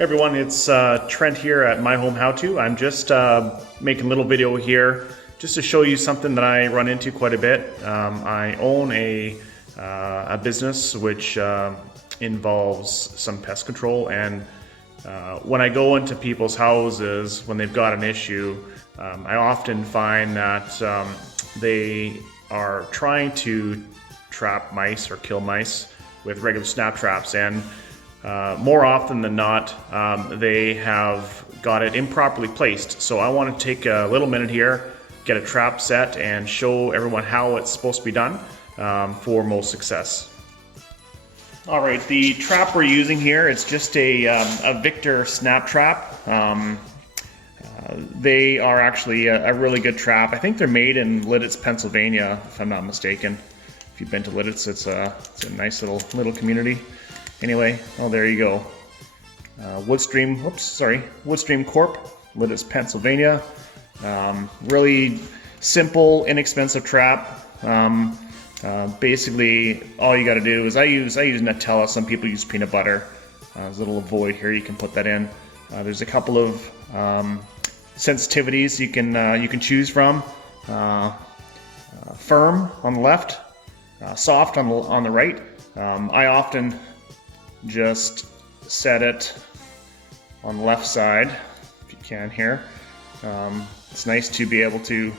Hey everyone, it's Trent here at My Home How To. I'm just making a little video here just to show you something that I run into quite a bit. I own a business which involves some pest control, and when I go into people's houses when they've got an issue, I often find that they are trying to trap mice or kill mice with regular snap traps, and more often than not, they have got it improperly placed. So I want to take a little minute here, get a trap set, and show everyone how it's supposed to be done for most success. All right, the trap we're using here, it's just a Victor snap trap. They are actually a really good trap. I think they're made in Lititz, Pennsylvania, if I'm not mistaken. If you've been to Lititz, it's a nice little community. Anyway, oh, there you go. Woodstream Corp, Lititz, Pennsylvania. Really simple, inexpensive trap. Basically, all you got to do is I use Nutella. Some people use peanut butter. There's a little void here. You can put that in. There's a couple of sensitivities you can choose from. Firm on the left, soft on the right. I often just set it on the left side, if you can here. It's nice to be able to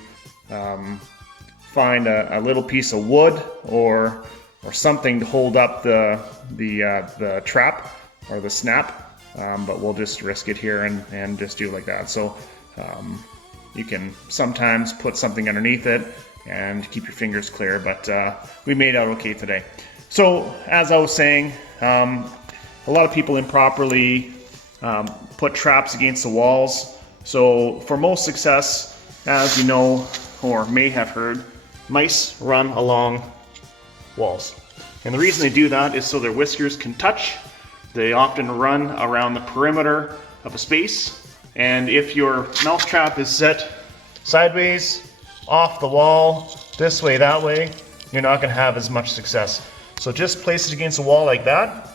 find a little piece of wood or something to hold up the trap or the snap, but we'll just risk it here and just do it like that. So you can sometimes put something underneath it and keep your fingers clear, but we made out okay today. So as I was saying, a lot of people improperly put traps against the walls. So for most success, as you know or may have heard, mice run along walls. And the reason they do that is so their whiskers can touch. They often run around the perimeter of a space. And if your mouse trap is set sideways, off the wall, this way, that way, you're not gonna have as much success. So just place it against the wall like that.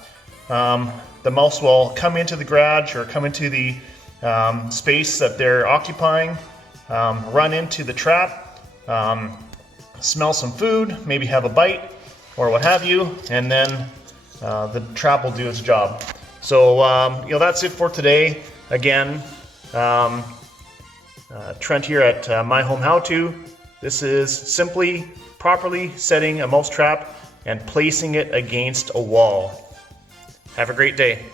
The mouse will come into the garage or come into the space that they're occupying, run into the trap, smell some food, maybe have a bite or what have you, and then the trap will do its job. So that's it for today. Again, Trent here at My Home How To. This is simply properly setting a mouse trap and placing it against a wall. Have a great day.